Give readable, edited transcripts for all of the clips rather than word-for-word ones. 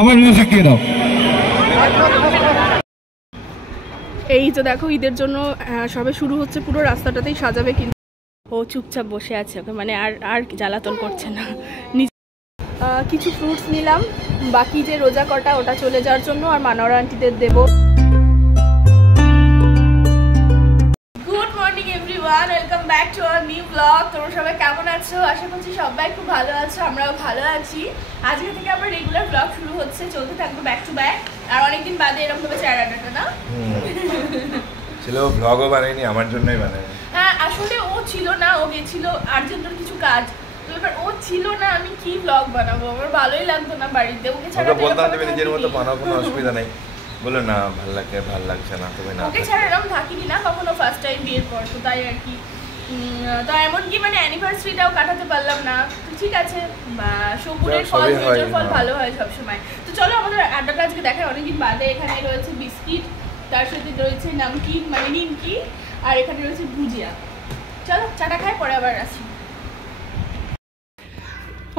আবার মশা কে দাও। এই তো দেখো ঈদের জন্য সবে শুরু হচ্ছে, পুরো রাস্তাটাতেই সাজাবে, কিন্তু ও চুপচাপ বসে আছে, ওকে মানে আর জ্বালাতন করছে না। কিছু ফ্রুটস নিলাম, বাকি যে রোজা কটা ওটা চলে যাওয়ার জন্য, আর মানরা আন্টিদের দেবো। Good morning everyone, welcome back to our new blog. তোমরা সবাই কেমন আছো? আশা করছি সবাই খুব ভালো আছো, আমরাও ভালো আছি। আজকে থেকে আবার রেগুলার ব্লগ শুরু হচ্ছে, চলতে থাকবে ব্যাক টু ব্যাক। আর অনেকদিন বাদে এরকম ভাবে চেহারা আড্ডাটা না ছিল, ব্লগও বানাইনি, আমার জন্যই বানাই। হ্যাঁ আসলে ও ছিল না, ও গেছিল আর্জেন্টার কিছু কাজ, তো এবার ও ছিল না, আমি কি ব্লগ বানাবো, আমার ভালোই লাগতো না বাড়িতে। ওকে ছাড়া বলতাম তুমি নিজের মতো বানাও, কোনো অসুবিধা নেই। বলে না ভালো লাগছে না, তুমি না। ওকে ছাড়া এরকম থাকিনি না কখনো, ফার্স্ট টাইম বিয়ের পর, তো তাই আর কি। তো এমনকি মানে অ্যানিভার্সারিটাও কাটাতে পারলাম না, তো ঠিক আছে, সবুরের ফল ধৈর্যের ফল ভালো হয় সবসময়। তো চলো আমাদের আড্ডাটা আজকে দেখায় অনেকদিন বাদে। এখানে রয়েছে বিস্কিট, তার সাথে রয়েছে নামকিন মানে নিমকি, আর এখানে রয়েছে ভুজিয়া। চলো চাটা খাই, পরে আবার আসি।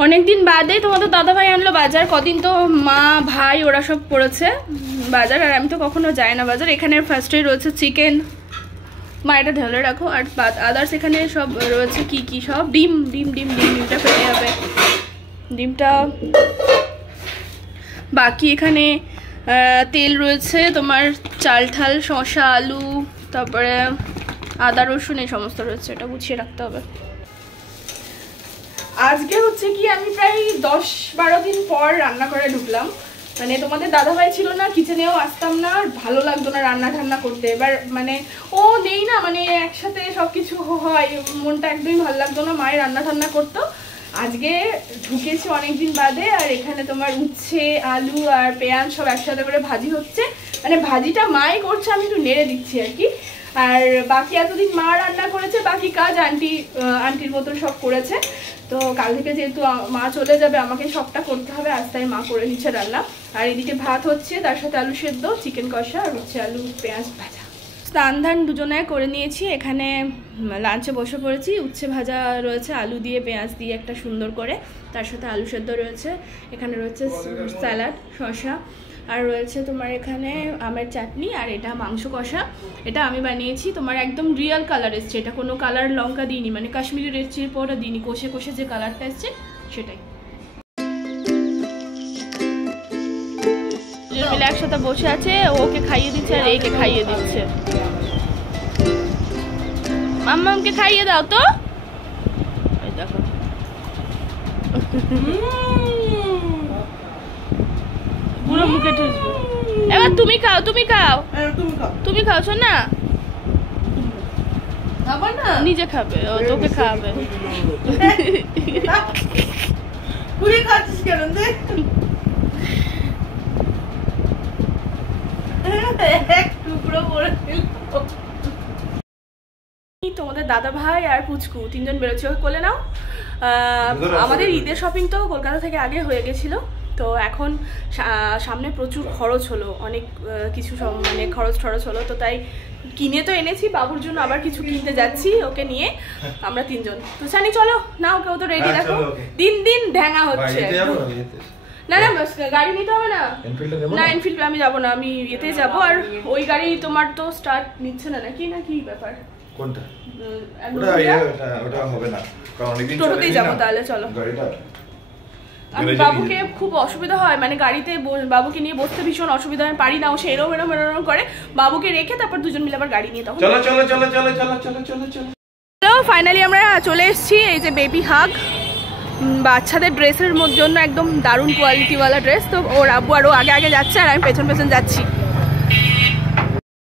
অনেকদিন বাদে তোমাদের দাদাভাই আনলো বাজার, কদিন তো মা ভাই ওরা সব করেছে বাজার, আর আমি তো কখনো যাই না বাজার। এখানে ফার্স্টে রয়েছে চিকেন, মা এটা ঢেলে রাখো, আর আদার্স এখানে সব রয়েছে কি সব ডিমটা ফেলে যাবে, ডিমটা। বাকি এখানে তেল রয়েছে, তোমার চাল ঠাল, শসা, আলু, তারপরে আদা রসুন, এই সমস্ত রয়েছে, এটা গুছিয়ে রাখতে হবে। আজকে হচ্ছে কি আমি প্রায় 10-12 দিন পর রান্না করে ঢুকলাম, মানে তোমাদের দাদাভাই ছিল না, কিচেনেও আসতাম না, আর ভালো লাগতো না রান্না ঠান্না করতে। এবার মানে ও নেই না, মানে একসাথে সবকিছু হয়, মনটা একদমই ভালো লাগতো না, মায়ের রান্না ঠান্না করতো। আজকে ঢুকেছি অনেকদিন বাদে, আর এখানে তোমার উচ্ছে, আলু আর পেঁয়াজ সব একসাথে করে ভাজি হচ্ছে, মানে ভাজিটা মাই করছে, আমি একটু নেড়ে দিচ্ছি আর কি। আর বাকি এতদিন মা রান্না করেছে, বাকি কাজ আন্টির মতন সব করেছে। তো কাল থেকে যেহেতু মা চলে যাবে, আমাকে সবটা করতে হবে, আজ তাই মা করে নিচ্ছে রান্না। আর এদিকে ভাত হচ্ছে, তার সাথে আলু সেদ্ধ, চিকেন কষা, আর হচ্ছে আলু পেঁয়াজ ভাজা। স্নান ধান দুজনে করে নিয়েছি, এখানে লাঞ্চে বসে পড়েছি। উচ্ছে ভাজা রয়েছে আলু দিয়ে পেঁয়াজ দিয়ে একটা সুন্দর করে, তার সাথে আলু সেদ্ধ রয়েছে, এখানে রয়েছে স্যালাড, শসা, আর রয়েছে তোমার এখানে আমের চাটনি, আর এটা মাংস কষা। এটা আমি বানিয়েছি, তোমার একদম রিয়েল কালার এসছে, এটা কোনো কালার লঙ্কা দিইনি, মানে কাশ্মীরি রেড চিলি পাউডার দিইনি, কষে কষে যে কালারটা এসছে সেটাই। মিলে একসাথে বসে আছে, ওকে খাইয়ে দিচ্ছে আর একে খাইয়ে দিচ্ছে। মাম্মামকে খাইয়ে দাও তো, এই দেখো পুরো মুখে ঠুসবে। এবার তুমি খাও, তুমি খাও শোনা, নিজে খাবে, ও তোকে খাওয়াবে। তোমাদের দাদা ভাই আর পুচকু তিনজন বেরোচ্ছে, কোলে নাও। আমাদের ঈদের শপিং তো কলকাতা থেকে আগে হয়ে গেছিলো, তো এখন সামনে প্রচুর খরচ হলো, অনেক কিছু মানে খরচ হলো, তো তাই কিনে তো এনেছি, বাবুর জন্য আবার কিছু কিনতে যাচ্ছি ওকে নিয়ে, আমরা তিনজন। তো জানি চলো না, ওকেও তো রেডি রাখো, দিন ঢ্যাঙা হচ্ছে। না গাড়ি নিতে হবে না, এনফিল্ড আমি যাবো না, আমি এতে যাবো। আর ওই গাড়ি তোমার তো স্টার্ট নিচ্ছে না নাকি, না কি ব্যাপার? কোনটা? ওটা হবে না, কারণ অনেকদিন টোটোতেই যাবো তাহলে, চলো। আমি বাবুকে খুব অসুবিধা হয়, মানে গাড়িতে বাবুকে নিয়ে বসতে ভীষণ অসুবিধা হয়, পারি না, ও সে এরম করে বাবুকে রেখে তারপর দুজন মিলে আবার গাড়ি নিয়ে তখন চলো। ফাইনালি আমরা চলে এসেছি, এই যে বেবি হাগ, বাচ্চাদের ড্রেসের জন্য একদম দারুণ কোয়ালিটিওয়ালা ড্রেস। তো ওর আব্বু আরও আগে যাচ্ছে, আর আমি পেছন যাচ্ছি।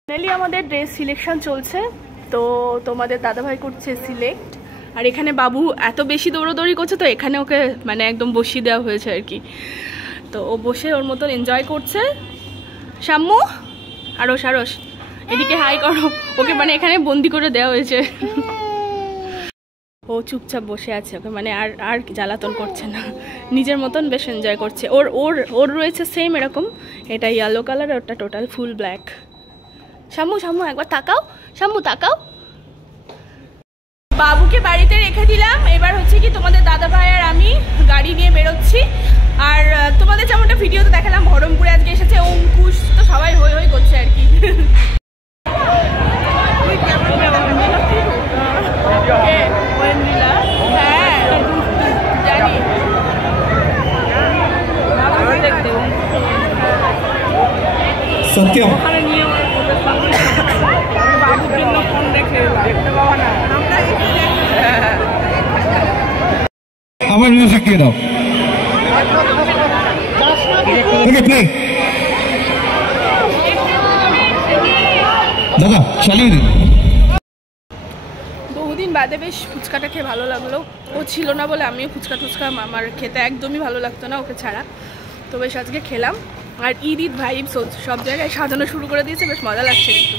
ফাইনালি আমাদের ড্রেস সিলেকশন চলছে, তো তোমাদের দাদাভাই করছে সিলেক্ট, আর এখানে বাবু এত বেশি দৌড়াদৌড়ি করছে, তো এখানে ওকে মানে একদম বসিয়ে দেওয়া হয়েছে আর কি। তো ও বসে ওর মতন এনজয় করছে। শাম্মু আরস এদিকে হাই করো, ওকে মানে এখানে বন্দি করে দেওয়া হয়েছে। ও চুপচাপ বসে আছে, ওকে মানে আর জ্বালাতন করছে না, নিজের মতন বেশ এনজয় করছে। ওর রয়েছে সেম এরকম, এটা ইয়েলো কালার, ওটা টোটাল ফুল ব্ল্যাক। শাম্মু একবার তাকাও, তাকাও। বাবুকে বাড়িতে রেখে দিলাম, এবার হচ্ছে কি তোমাদের দাদা ভাই আর আমি গাড়ি নিয়ে বেরোচ্ছি। আর তোমাদের যেমনটা ভিডিওতে দেখালাম सत्यम ওখানে নিয়ে আমার ওদের সঙ্গে বাবুর জন্য ফোন দেখে দেখতে পাওয়া না আমার মিউজিক দিয়ে দাও ওকে প্লে দাদা চালিয়ে দিন বহুদিন বাদে বেশ ফুচকাটা খেয়ে ভালো লাগলো ও ছিল না বলে আমিও ফুচকা আমার খেতে একদমই ভালো লাগতো না ওকে ছাড়া তো বেশ আজকে খেলাম আর ঈদ ভাইবস সব জায়গায় সাজানো শুরু করে দিয়েছে বেশ মজা লাগছে কিন্তু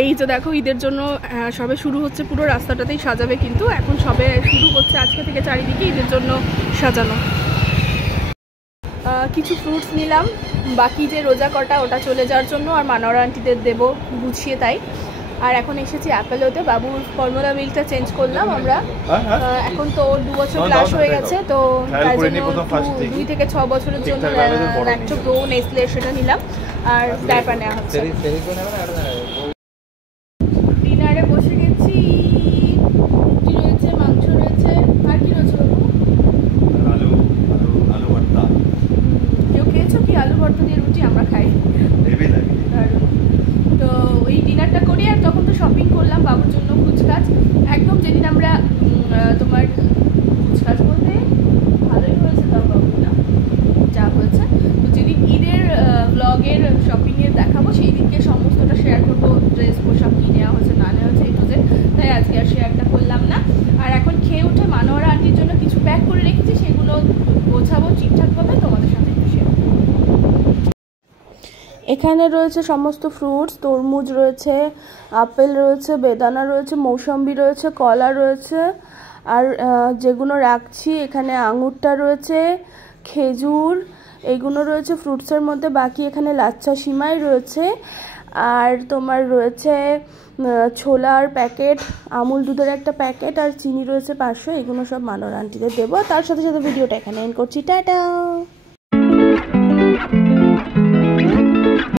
এই তো দেখো ঈদের জন্য সবে শুরু হচ্ছে পুরো রাস্তাটাতেই সাজাবে কিন্তু এখন সবে শুরু হচ্ছে আজকে থেকে চারিদিকে ঈদের জন্য সাজানো কিছু ফ্রুটস নিলাম বাকি যে রোজা কটা ওটা চলে যাওয়ার জন্য আর মানোয়ারা আন্টিদের দেবো গুছিয়ে তাই আর এখন এসেছি অ্যাপেলোতে বাবুর ফর্মুলা মিল্কটা চেঞ্জ করলাম আমরা এখন তো 2 বছর ক্লাস হয়ে গেছে তো তার জন্য 2 থেকে 6 বছরের জন্য ল্যাকটো প্রো নেসলে সেটা নিলাম আর ডায়পার নেওয়া হচ্ছে ডিনারে বসে গেছি রুটি রয়েছে মাংস রয়েছে আর কি রয়েছে আলু ভর্তা কেউ খেয়েছো কি আলু ভর্তা দিয়ে রুটি আমরা খাই তো ওই ডিনারটা করি আর তখন তো শপিং করলাম বাবুর জন্য কুচকাচ একদম যেদিন আমরা তোমার কুচকাচ বলতে ভালোই হয়েছে তাও বাবুর না যা হয়েছে তো যেদিন ঈদের ব্লগের শপিংয়ের দেখাবো সেই দিনকে সমস্তটা শেয়ার করবো ড্রেস পোশাক কী নেওয়া হয়েছে না নেওয়া হয়েছে একটু যে তাই আজকে আর শেয়ারটা করলাম না আর এখন খেয়ে উঠে মানোয়ারা আন্টির জন্য কিছু প্যাক করে রেখেছি সেগুলো গোছাবো ঠিকঠাকভাবে তোমাদের সাথে একটু শেয়ার করবো এখানে রয়েছে সমস্ত ফ্রুটস তরমুজ রয়েছে আপেল রয়েছে বেদানা রয়েছে মৌসম্বি রয়েছে কলা রয়েছে আর যেগুলো রাখছি এখানে আঙুরটা রয়েছে খেজুর এইগুলো রয়েছে ফ্রুটসের মধ্যে বাকি এখানে লাচ্ছা সিমাই রয়েছে আর তোমার রয়েছে ছোলার প্যাকেট আমুল দুধের একটা প্যাকেট আর চিনি রয়েছে 500 এগুলো সব মানোয়ারা আন্টিদের দেবো তার সাথে সাথে ভিডিওটা এখানে এন্ড করছি টাটা